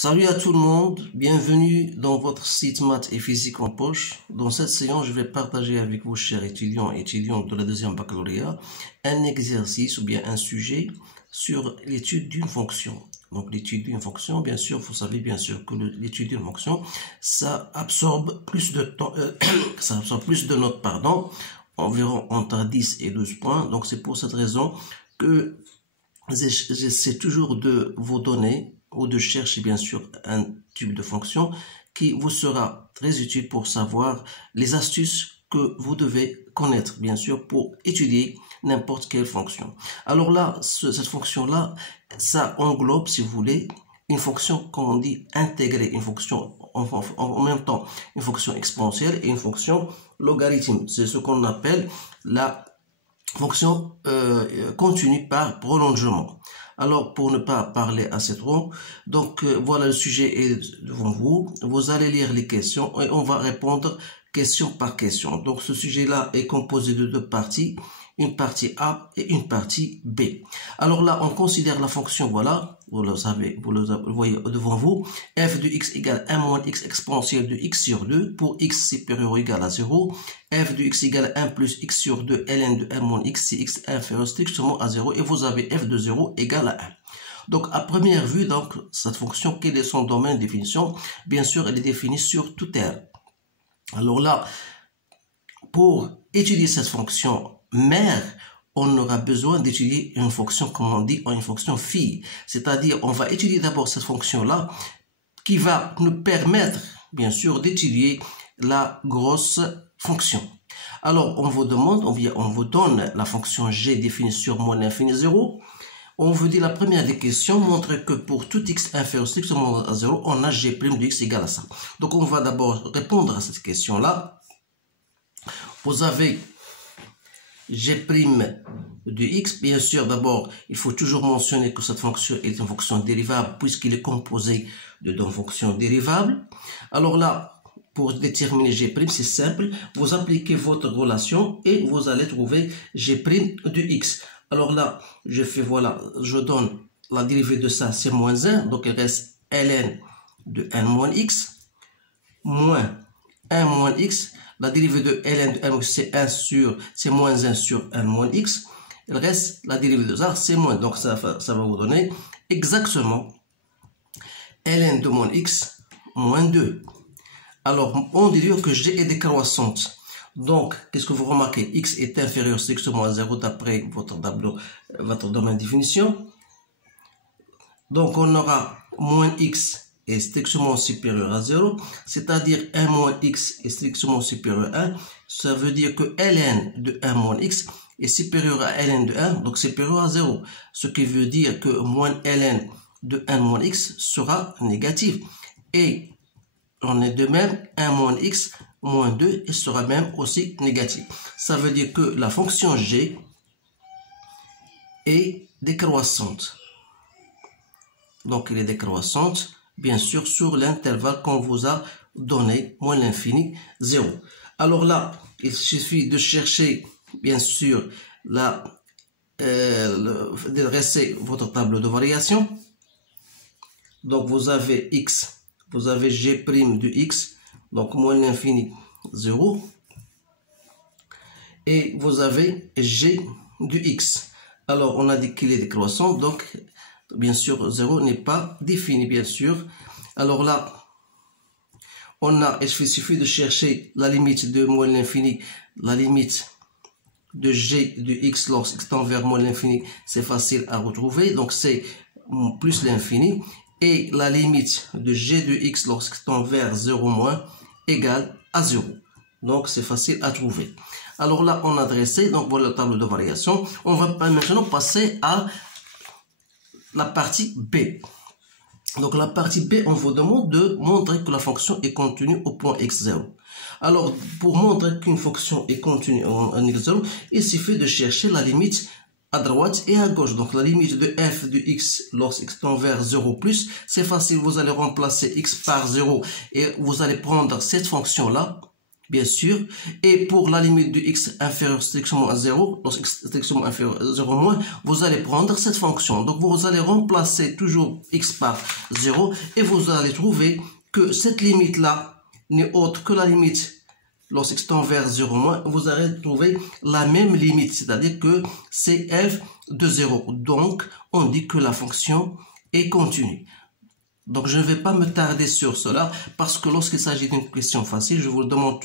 Salut à tout le monde, bienvenue dans votre site maths et physique en poche. Dans cette séance, je vais partager avec vous, chers étudiants et étudiantes de la deuxième baccalauréat, un exercice ou bien un sujet sur l'étude d'une fonction. Donc l'étude d'une fonction, bien sûr, vous savez bien sûr que l'étude d'une fonction, ça absorbe plus de temps, ça absorbe plus de notes, environ entre 10 et 12 points. Donc c'est pour cette raison que j'essaie toujours de vous donner ou de chercher bien sûr un type de fonction qui vous sera très utile pour savoir les astuces que vous devez connaître bien sûr pour étudier n'importe quelle fonction. Alors là, cette fonction-là, ça englobe, si vous voulez, une fonction, comme on dit, intégrée, une fonction en même temps, une fonction exponentielle et une fonction logarithme. C'est ce qu'on appelle la fonction continue par prolongement. Alors, pour ne pas parler assez trop, donc voilà, le sujet est devant vous. Vous allez lire les questions et on va répondre question par question. Donc, ce sujet-là est composé de deux parties, une partie A et une partie B. Alors là, on considère la fonction, voilà, vous le savez, vous le voyez devant vous, f de x égale 1 moins x exponentielle de x sur 2 pour x supérieur ou égal à 0, f de x égale 1 plus x sur 2 ln de 1 moins x si x est inférieur strictement à 0 et vous avez f de 0 égale à 1. Donc, à première vue, donc, cette fonction, quel est son domaine de définition? Bien sûr, elle est définie sur tout R. Alors là, pour étudier cette fonction mère, on aura besoin d'étudier une fonction, comme on dit, une fonction fille. C'est-à-dire, on va étudier d'abord cette fonction-là qui va nous permettre, bien sûr, d'étudier la grosse fonction. Alors, on vous demande, on vous donne la fonction g définie sur moins l'infini 0. On vous dit la première des questions montre que pour tout x inférieur strictement à 0, on a g' de x égale à ça. Donc, on va d'abord répondre à cette question-là. Vous avez g' de x. Bien sûr, d'abord, il faut toujours mentionner que cette fonction est une fonction dérivable puisqu'il est composé de deux fonctions dérivables. Alors là, pour déterminer g', c'est simple. Vous appliquez votre relation et vous allez trouver g' de x. Alors là, je fais, voilà, je donne la dérivée de ça, c'est moins 1. Donc, il reste ln de 1 moins x, moins 1 moins x. La dérivée de ln de 1, c'est moins 1 sur 1 moins x. Il reste la dérivée de ça, c'est moins. Donc, ça va vous donner exactement ln de moins x moins 2. Alors, on dit que g est décroissante. Donc, qu'est-ce que vous remarquez? X est inférieur strictement à 0 d'après votre tableau, votre domaine de définition. Donc, on aura moins x est strictement supérieur à 0, c'est-à-dire 1 moins x est strictement supérieur à 1. Ça veut dire que ln de 1 moins x est supérieur à ln de 1, donc supérieur à 0. Ce qui veut dire que moins ln de 1 moins x sera négatif. Et on est de même 1 moins x moins 2 et sera même aussi négatif. Ça veut dire que la fonction g est décroissante. Donc, elle est décroissante, bien sûr, sur l'intervalle qu'on vous a donné, moins l'infini, 0. Alors là, il suffit de chercher, bien sûr, de dresser votre tableau de variation. Donc, vous avez x, vous avez g' de x, donc moins l'infini 0. Et vous avez g de x. Alors, on a dit qu'il est décroissant, donc, bien sûr, 0 n'est pas défini, bien sûr. Alors là, il suffit de chercher la limite de moins l'infini, la limite de g de x lorsqu'il tend vers moins l'infini, c'est facile à retrouver. Donc, c'est plus l'infini. Et la limite de g de x lorsqu'il tend vers 0 moins égale à 0. Donc, c'est facile à trouver. Alors là, on a dressé, donc voilà le tableau de variation. On va maintenant passer à la partie B. Donc, la partie B, on vous demande de montrer que la fonction est contenue au point x0. Alors, pour montrer qu'une fonction est contenue en x0, il suffit de chercher la limite à droite et à gauche. Donc, la limite de f de x lorsqu'il tend vers 0 plus, c'est facile. Vous allez remplacer x par 0 et vous allez prendre cette fonction-là bien sûr, et pour la limite de x inférieure strictement à 0, lorsque x strictement inférieur à 0 moins, vous allez prendre cette fonction. Donc vous allez remplacer toujours x par 0 et vous allez trouver que cette limite-là n'est autre que la limite lorsque x tend vers 0 moins, vous allez trouver la même limite, c'est-à-dire que c'est f de 0. Donc on dit que la fonction est continue. Donc, je ne vais pas me tarder sur cela parce que lorsqu'il s'agit d'une question facile, je vous demande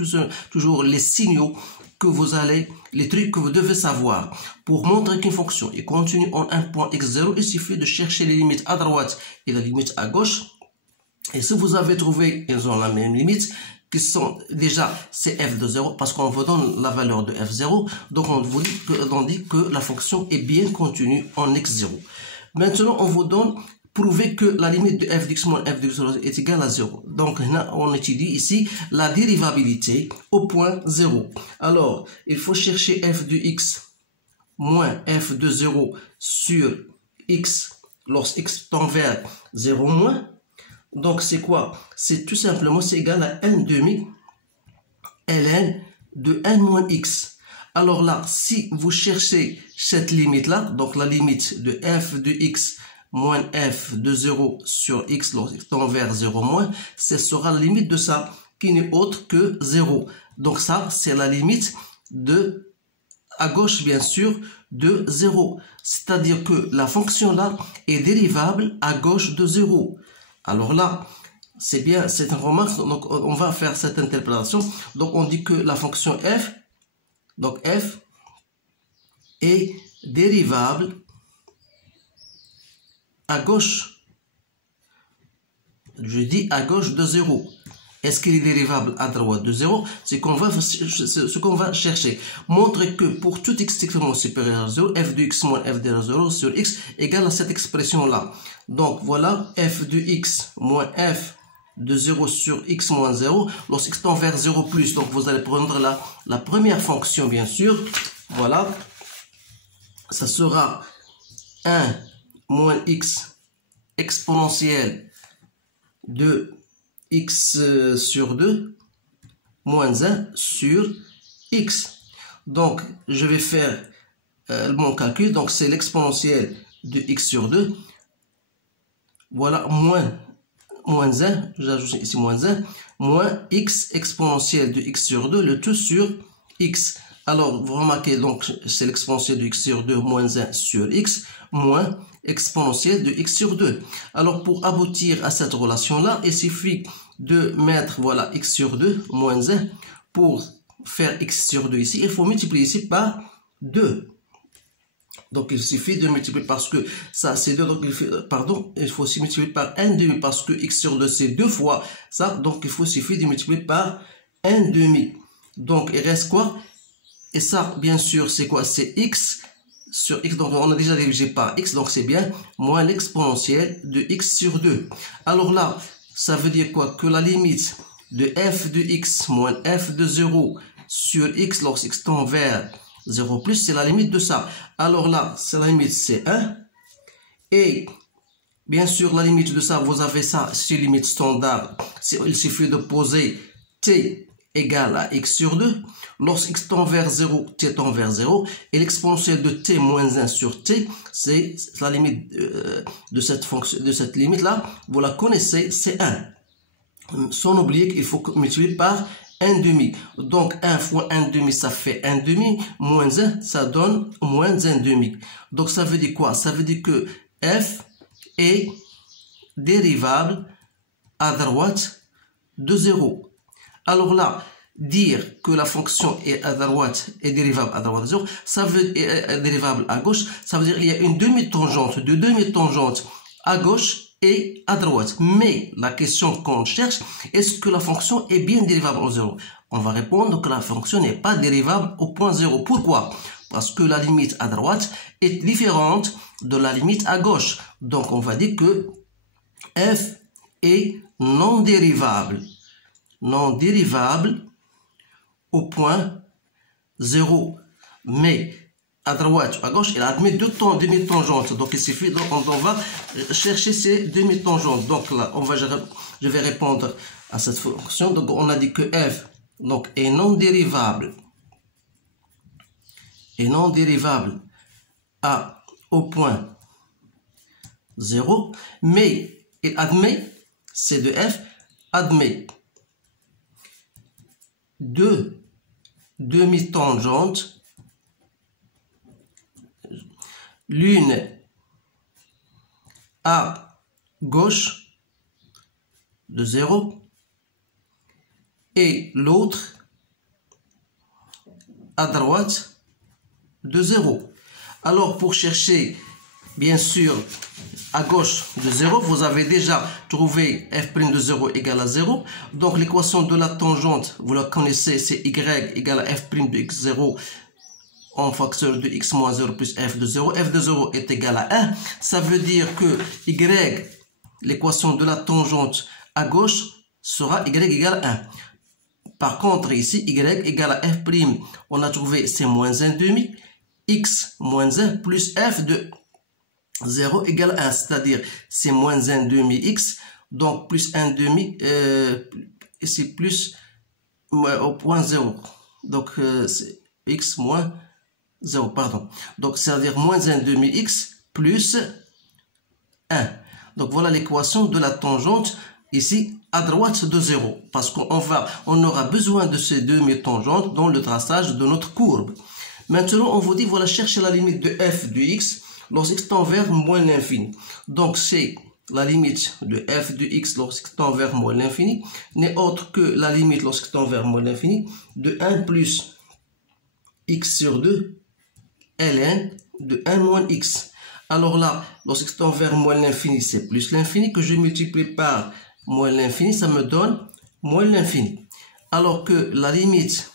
toujours les signaux que vous allez, les trucs que vous devez savoir. Pour montrer qu'une fonction est continue en un point x0, il suffit de chercher les limites à droite et la limite à gauche. Et si vous avez trouvé, ils ont la même limite, qui sont déjà c'est f de 0 parce qu'on vous donne la valeur de f0. Donc, on dit que la fonction est bien continue en x0. Maintenant, on vous donne prouver que la limite de f de x moins f de x0 est égale à 0. Donc, on étudie ici la dérivabilité au point 0. Alors, il faut chercher f de x moins f de 0 sur x lorsque x tend vers 0 moins. Donc, c'est quoi? C'est tout simplement, c'est égal à n demi ln de n moins x. Alors là, si vous cherchez cette limite-là, donc la limite de f de x moins f de 0 sur x lorsque tend vers 0 moins, ce sera la limite de ça, qui n'est autre que 0. Donc ça, c'est la limite de, à gauche bien sûr, de 0. C'est-à-dire que la fonction là est dérivable à gauche de 0. Alors là, c'est bien, c'est une remarque, donc on va faire cette interprétation. Donc on dit que la fonction f, donc f est dérivable à gauche, je dis à gauche de 0. Est-ce qu'il est dérivable à droite de 0? C'est ce qu'on va chercher. Montrer que pour tout x strictement supérieur à 0, f de x moins f de 0 sur x égale à cette expression-là. Donc voilà, f de x moins f de 0 sur x moins 0, lorsque x tend vers 0 plus. Donc vous allez prendre la première fonction, bien sûr. Voilà, ça sera 1 moins x exponentielle de x sur 2 moins 1 sur x. Donc, je vais faire mon calcul. Donc, c'est l'exponentielle de x sur 2. Voilà, moins 1, j'ajoute ici moins 1, moins x exponentielle de x sur 2, le tout sur x. Alors, vous remarquez, donc, c'est l'exponentielle de x sur 2 moins 1 sur x, moins exponentielle de x sur 2. Alors, pour aboutir à cette relation-là, il suffit de mettre, voilà, x sur 2 moins 1. Pour faire x sur 2 ici, il faut multiplier ici par 2. Donc, il suffit de multiplier parce que ça, c'est 2. Donc, il faut aussi multiplier par 1 demi parce que x sur 2, c'est 2 fois ça. Donc, il suffit de multiplier par 1 demi. Donc, il reste quoi? Et ça, bien sûr, c'est quoi? C'est x sur x. Donc, on a déjà divisé par x. Donc, c'est bien moins l'exponentielle de x sur 2. Alors là, ça veut dire quoi? Que la limite de f de x moins f de 0 sur x lorsque x tend vers 0 plus, c'est la limite de ça. Alors là, c'est la limite, c'est 1. Et bien sûr, la limite de ça, vous avez ça, c'est limite standard. Il suffit de poser t égale à x sur 2. Lorsque x tend vers 0, t tend vers 0. Et l'exponentielle de t moins 1 sur t, c'est la limite de cette fonction, de cette limite-là. Vous la connaissez, c'est 1. Sans oublier qu'il faut multiplier par 1 demi. Donc 1 fois 1 demi, ça fait 1 demi. Moins 1, ça donne moins 1 demi. Donc ça veut dire quoi? Ça veut dire que f est dérivable à droite de 0. Alors là, dire que la fonction est à droite est dérivable à droite de 0, ça veut dire dérivable à gauche, ça veut dire qu'il y a une demi-tangente, deux demi-tangentes à gauche et à droite. Mais la question qu'on cherche, est-ce que la fonction est bien dérivable au 0? On va répondre que la fonction n'est pas dérivable au point 0. Pourquoi? Parce que la limite à droite est différente de la limite à gauche. Donc on va dire que f est non dérivable. Non dérivable au point 0. Mais à droite ou à gauche, il admet deux demi-tangentes. Donc il suffit, donc on va chercher ces demi-tangentes. Donc là, je vais répondre à cette fonction. Donc on a dit que f donc est non dérivable, au point 0, mais il admet, C de f admet deux demi-tangentes, l'une à gauche de 0 et l'autre à droite de 0. Alors pour chercher bien sûr à gauche de 0, vous avez déjà trouvé f' de 0 égale à 0. Donc l'équation de la tangente, vous la connaissez, c'est y égale à f' de x0 en facteur de x moins 0 plus f de 0. F de 0 est égal à 1. Ça veut dire que y, l'équation de la tangente à gauche, sera y égale à 1. Par contre, ici, y égale à f', on a trouvé c'est moins 1 demi, x moins 1 plus f de 0 égale à 1, c'est-à-dire c'est moins 1 demi x, donc plus 1 demi, ici plus au point 0, donc c'est x moins 0, pardon. Donc c'est-à-dire moins 1 demi x plus 1. Donc voilà l'équation de la tangente ici à droite de 0, parce qu'on aura besoin de ces demi-tangentes dans le traçage de notre courbe. Maintenant, on vous dit, voilà, chercher la limite de f de x lorsqu'x tend vers moins l'infini. Donc, c'est la limite de f de x lorsqu'x tend vers moins l'infini n'est autre que la limite lorsqu'x tend vers moins l'infini de 1 plus x sur 2 ln de 1 moins x. Alors là, lorsqu'x tend vers moins l'infini, c'est plus l'infini que je multiplie par moins l'infini, ça me donne moins l'infini. Alors que la limite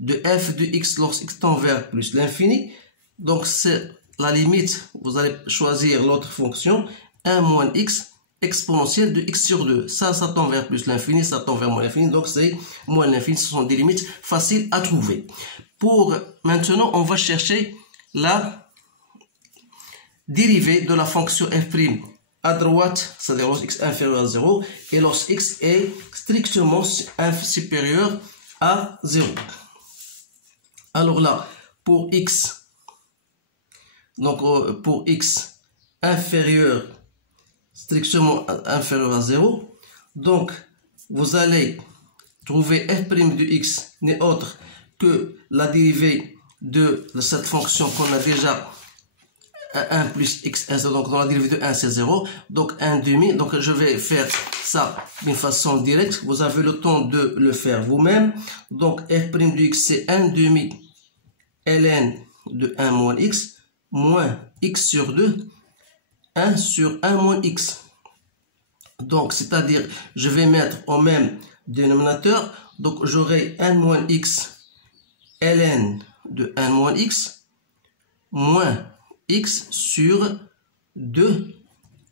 de f de x lorsqu'x tend vers plus l'infini, donc c'est la limite, vous allez choisir l'autre fonction, 1 moins x exponentielle de x sur 2. Ça tend vers plus l'infini, ça tend vers moins l'infini, donc c'est moins l'infini. Ce sont des limites faciles à trouver. Pour maintenant, on va chercher la dérivée de la fonction f' à droite, c'est-à-dire lorsque x est inférieur à 0, et lorsque x est strictement supérieur à 0. Alors là, pour x, donc pour x inférieur, strictement inférieur à 0, donc vous allez trouver f' de x n'est autre que la dérivée de cette fonction qu'on a déjà 1 plus x, donc dans la dérivée de 1 c'est 0, donc 1 demi, donc je vais faire ça d'une façon directe, vous avez le temps de le faire vous-même, donc f' de x c'est 1 demi ln de 1 moins x, moins x sur 2, 1 sur 1 moins x. Donc, c'est-à-dire, je vais mettre au même dénominateur, donc j'aurai 1 moins x ln de 1 moins x, moins x sur 2,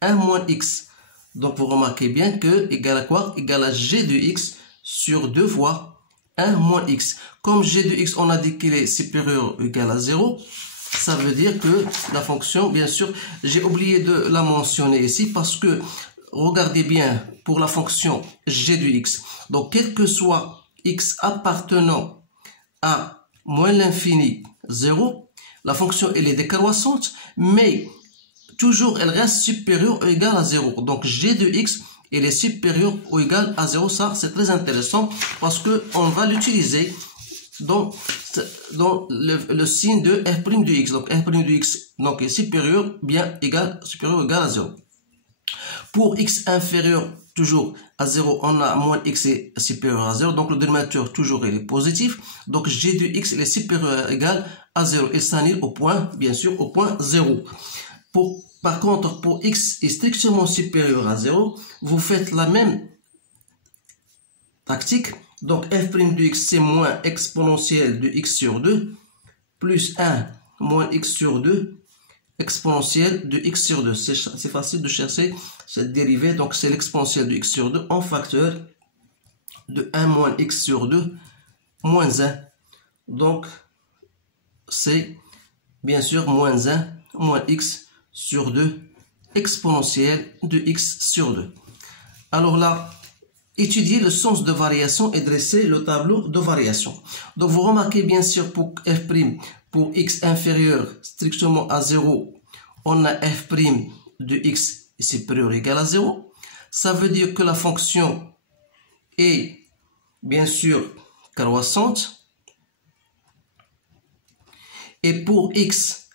1 moins x. Donc, vous remarquez bien que égale à quoi? Égale à g de x sur 2 fois 1 moins x. Comme g de x, on a dit qu'il est supérieur ou égal à 0, ça veut dire que la fonction, bien sûr, j'ai oublié de la mentionner ici parce que, regardez bien, pour la fonction g de x, donc quel que soit x appartenant à moins l'infini 0, la fonction elle est décroissante, mais toujours elle reste supérieure ou égale à 0. Donc g de x elle est supérieure ou égale à 0. Ça c'est très intéressant parce que on va l'utiliser dans le signe de f' de x. Donc f' de x donc, est supérieur bien supérieur ou égal à 0. Pour x inférieur toujours à 0, on a moins x est supérieur à 0. Donc le dénominateur toujours il est positif. Donc g de x il est supérieur ou égal à 0. Il s'annule au point, bien sûr, au point 0. Par contre, pour x est strictement supérieur à 0, vous faites la même tactique. Donc f' de x c'est moins exponentielle de x sur 2 plus 1 moins x sur 2 exponentielle de x sur 2. C'est facile de chercher cette dérivée. Donc c'est l'exponentielle de x sur 2 en facteur de 1 moins x sur 2 moins 1. Donc c'est bien sûr moins 1 moins x sur 2 exponentielle de x sur 2. Alors là, étudier le sens de variation et dresser le tableau de variation. Donc vous remarquez bien sûr pour f', pour x inférieur strictement à 0, on a f' de x supérieur ou égal à 0. Ça veut dire que la fonction est bien sûr croissante. Et pour x,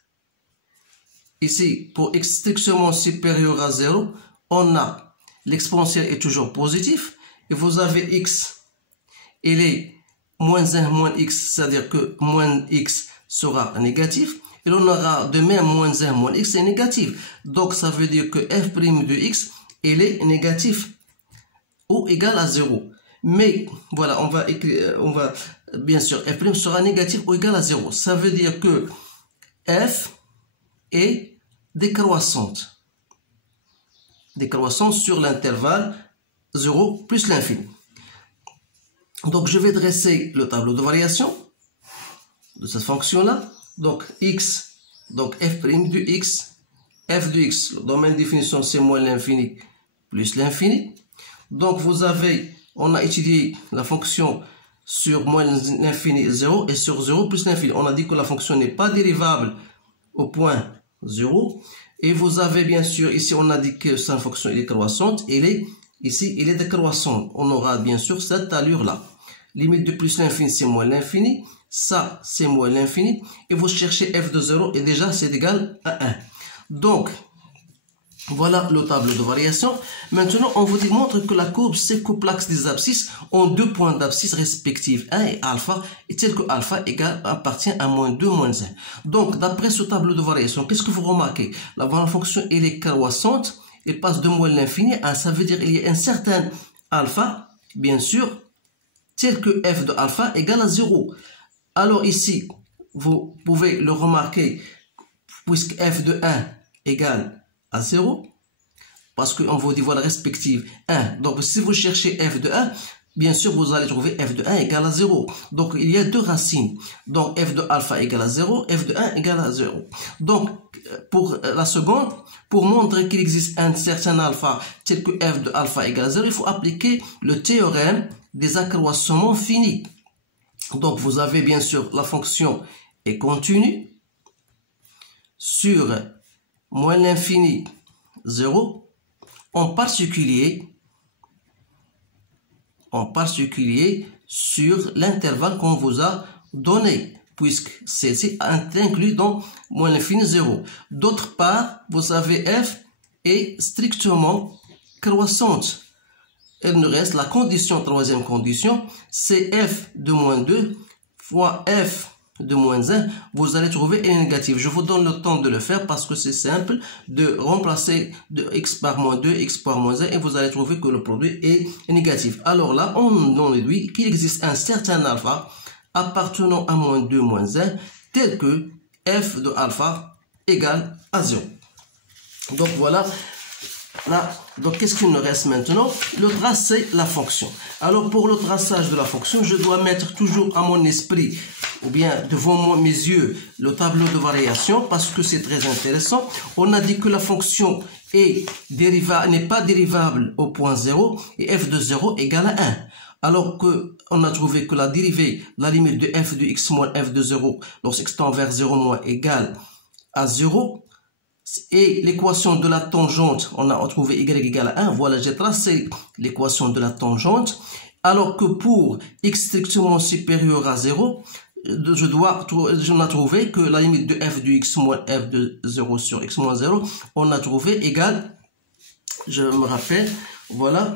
ici, pour x strictement supérieur à 0, on a l'exponentielle est toujours positif. Et vous avez x, il est moins 1 moins x, c'est-à-dire que moins x sera négatif. Et l'on aura de même moins 1 moins x est négatif. Donc ça veut dire que f' de x, il est négatif ou égal à 0. Mais voilà, on va bien sûr, f' sera négatif ou égal à 0. Ça veut dire que f est décroissante. Décroissante sur l'intervalle 0 plus l'infini. Donc je vais dresser le tableau de variation de cette fonction-là. Donc x, donc f' de x, f de x, le domaine de définition c'est moins l'infini plus l'infini. Donc vous avez, on a étudié la fonction sur moins l'infini 0 et sur 0 plus l'infini. On a dit que la fonction n'est pas dérivable au point 0. Et vous avez bien sûr, ici on a dit que cette fonction est décroissante, ici elle est décroissante. On aura bien sûr cette allure-là. Limite de plus l'infini c'est moins l'infini. Ça, c'est moins l'infini. Et vous cherchez f de 0 et déjà c'est égal à 1. Donc, voilà le tableau de variation. Maintenant, on vous démontre que la courbe coupe l'axe des abscisses en deux points d'abscisse respectifs 1 et alpha, et tel que alpha appartient à moins 2, moins 1. Donc, d'après ce tableau de variation, qu'est-ce que vous remarquez? La fonction, elle est croissante, elle passe de moins l'infini à, ça veut dire qu'il y a un certain alpha, bien sûr, tel que f de alpha égale à 0. Alors ici, vous pouvez le remarquer, puisque f de 1 égale à 0, parce qu'on vous dit, voilà, respective 1. Donc, si vous cherchez f de 1, bien sûr, vous allez trouver f de 1 égale à 0. Donc, il y a deux racines. Donc, f de alpha égale à 0, f de 1 égale à 0. Donc, pour la seconde, pour montrer qu'il existe un certain alpha tel que f de alpha égale à 0, il faut appliquer le théorème des accroissements finis. Donc, vous avez bien sûr la fonction est continue sur moins l'infini 0, en particulier sur l'intervalle qu'on vous a donné, puisque c'est inclus dans moins l'infini 0. D'autre part, vous avez f est strictement croissante. Il nous reste la condition, troisième condition, c'est f de moins 2 fois f de moins 1, vous allez trouver n négatif. Je vous donne le temps de le faire parce que c'est simple de remplacer de x par moins 2, x par moins 1 et vous allez trouver que le produit est négatif. Alors là, on déduit qu'il existe un certain alpha appartenant à moins 2, moins 1 tel que f de alpha égale à 0. Donc voilà. Là, donc qu'est-ce qu'il nous reste maintenant? Le tracer la fonction. Alors pour le traçage de la fonction, je dois mettre toujours à mon esprit ou bien devant moi mes yeux le tableau de variation parce que c'est très intéressant. On a dit que la fonction n'est pas dérivable au point 0 et f de 0 égale à 1. Alors que on a trouvé que la dérivée, la limite de f de x moins f de 0 lorsque x tend vers 0 moins égale à 0. Et l'équation de la tangente, on a trouvé y égale à 1. Voilà, j'ai tracé l'équation de la tangente. Alors que pour x strictement supérieur à 0, on a trouvé que la limite de f de x moins f de 0 sur x moins 0, on a trouvé égal, je me rappelle, voilà,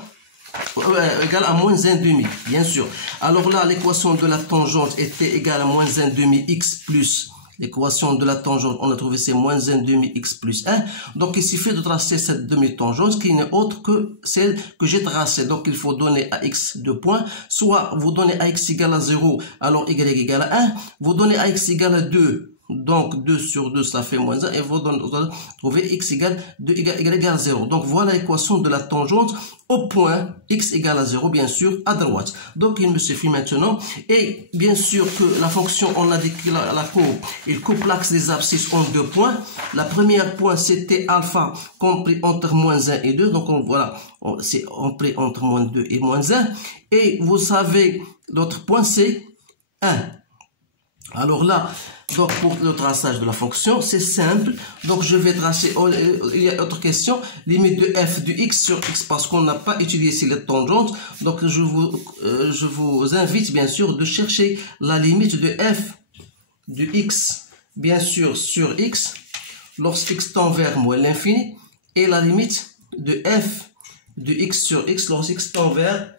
égal à moins 1,5, bien sûr. Alors là, l'équation de la tangente était égale à moins 1,5 x plus l'équation de la tangente, on a trouvé c'est moins 1,5 x plus 1. Donc, il suffit de tracer cette demi-tangente qui n'est autre que celle que j'ai tracée. Donc, il faut donner à x 2 points. Soit vous donnez à x égale à 0, alors y égale à 1. Vous donnez à x égale à 2, Donc 2 sur 2, ça fait moins 1. Et vous allez trouver x égale 2 égale à 0. Donc voilà l'équation de la tangente au point x égale à 0, bien sûr, à droite. Donc il me suffit maintenant. Et bien sûr que la fonction, on a dit que la courbe, il coupe l'axe des abscisses en 2 points. La première point, c'était alpha compris entre moins 1 et 2. Donc voilà, c'est compris entre moins 2 et moins 1. Et vous savez, l'autre point, c'est 1. Alors là, donc pour le traçage de la fonction, c'est simple. Donc je vais tracer, il y a autre question, limite de f de x sur x, parce qu'on n'a pas étudié ici les tangentes. Donc je vous invite bien sûr de chercher la limite de f de x, bien sûr, sur x, lorsque x tend vers moins l'infini, et la limite de f de x sur x lorsque x tend vers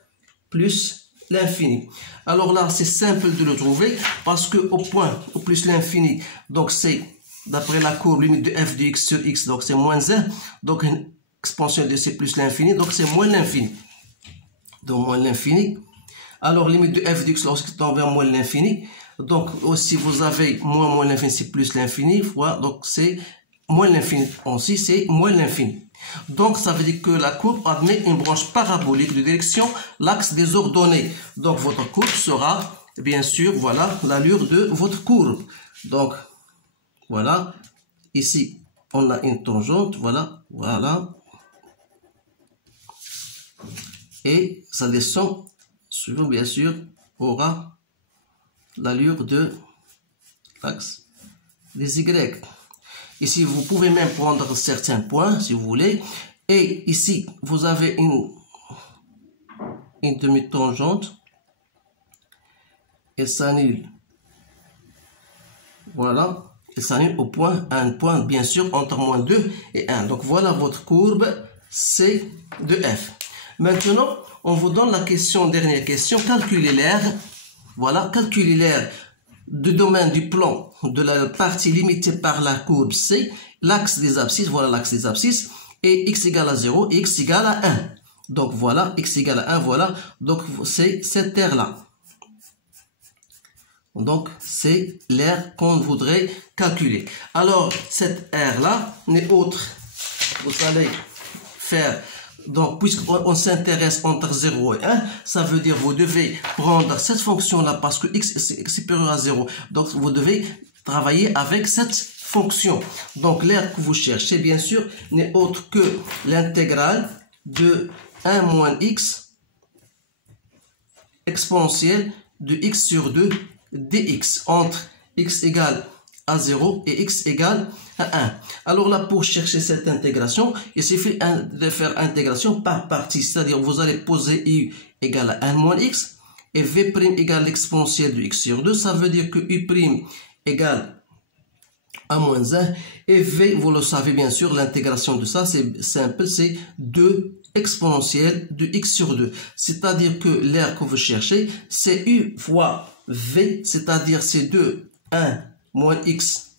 plus l'infini. Alors là, c'est simple de le trouver parce que au point, au plus l'infini, donc c'est d'après la courbe limite de f de x sur x, donc c'est moins 1, donc une expansion de c plus l'infini, donc c'est moins l'infini. Donc moins l'infini. Alors limite de f de x lorsqu'il tend vers moins l'infini, donc aussi vous avez moins l'infini, c'est plus l'infini, fois, donc c'est moins l'infini, aussi c'est moins l'infini. Donc, ça veut dire que la courbe admet une branche parabolique de direction l'axe des ordonnées. Donc, votre courbe sera, bien sûr, voilà, l'allure de votre courbe. Donc, voilà, ici, on a une tangente, voilà, voilà. Et ça descend, suivant, bien sûr, aura l'allure de l'axe des Y. Ici, vous pouvez même prendre certains points, si vous voulez. Et ici, vous avez une demi-tangente. Elle s'annule. Voilà. Elle s'annule au point, un point, bien sûr, entre moins 2 et 1. Donc, voilà votre courbe C de F. Maintenant, on vous donne la question, dernière question. Calculez l'aire. Voilà, calculez l'aire du domaine du plan de la partie limitée par la courbe C, l'axe des abscisses, voilà l'axe des abscisses, et x égale à 0 et x égale à 1. Donc voilà, x égale à 1, voilà, donc c'est cette aire-là. Donc c'est l'aire qu'on voudrait calculer. Alors cette aire-là n'est autre, vous allez faire... Donc, puisqu'on s'intéresse entre 0 et 1, ça veut dire que vous devez prendre cette fonction-là parce que x est supérieur à 0. Donc, vous devez travailler avec cette fonction. Donc, l'aire que vous cherchez, bien sûr, n'est autre que l'intégrale de 1 moins x exponentielle de x sur 2 dx entre x égale à 0 et x égale à 1. Alors là, pour chercher cette intégration, il suffit de faire intégration par partie. C'est-à-dire, vous allez poser u égale à 1 moins x et v' égale l'exponentielle de x sur 2. Ça veut dire que u' égale à moins 1. Et v, vous le savez bien sûr, l'intégration de ça, c'est simple, c'est 2 exponentielle de x sur 2. C'est-à-dire que l'aire que vous cherchez, c'est u fois v, c'est-à-dire c'est 2, 1 moins x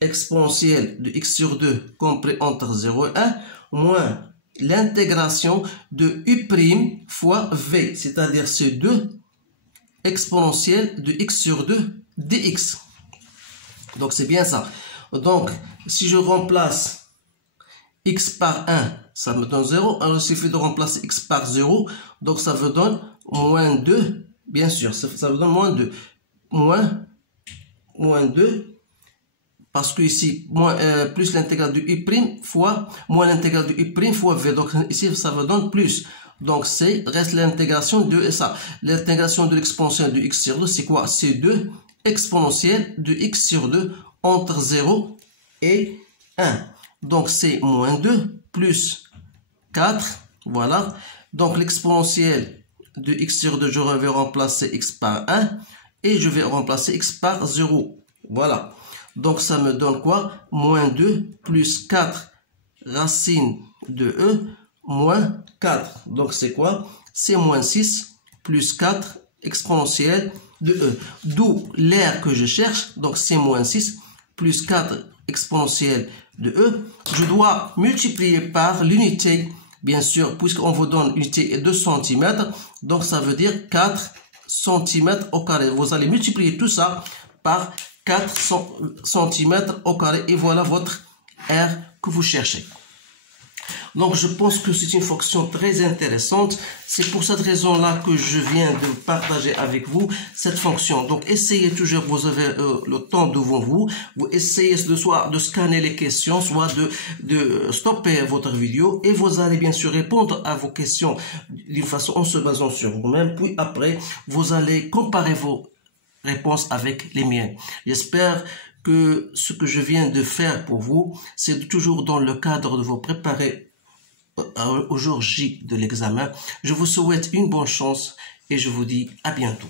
exponentielle de x sur 2 compris entre 0 et 1 moins l'intégration de u' fois v, c'est-à-dire c'est 2 exponentielle de x sur 2 dx. Donc c'est bien ça. Donc si je remplace x par 1, ça me donne 0. Alors il suffit de remplacer x par 0, donc ça me donne moins 2, bien sûr, ça me donne moins 2. Moins 2, parce que ici, plus l'intégrale de u' fois, moins l'intégrale de u' fois v. Donc ici, ça me donne plus. Donc c'est, reste l'intégration de ça. L'intégration de l'exponentielle de x sur 2, c'est quoi? C'est 2 exponentielle de x sur 2 entre 0 et 1. Donc c'est moins 2 plus 4, voilà. Donc l'exponentielle de x sur 2, je vais remplacer x par 1. Et je vais remplacer x par 0. Voilà. Donc, ça me donne quoi? Moins 2 plus 4 racine de e moins 4. Donc, c'est quoi? C'est moins 6 plus 4 exponentielle de e. D'où l'aire que je cherche. Donc, c'est moins 6 plus 4 exponentielle de e. Je dois multiplier par l'unité, bien sûr, puisqu'on vous donne l'unité est 2 cm. Donc, ça veut dire 4 cm au carré. Vous allez multiplier tout ça par 4 cm au carré et voilà votre R que vous cherchez. Donc je pense que c'est une fonction très intéressante. C'est pour cette raison-là que je viens de partager avec vous cette fonction. Donc essayez toujours, vous avez le temps devant vous, vous essayez soit de scanner les questions, soit de stopper votre vidéo et vous allez bien sûr répondre à vos questions d'une façon en se basant sur vous-même. Puis après, vous allez comparer vos réponses avec les miennes. J'espère que ce que je viens de faire pour vous, c'est toujours dans le cadre de vous préparer au jour J de l'examen. Je vous souhaite une bonne chance et je vous dis à bientôt.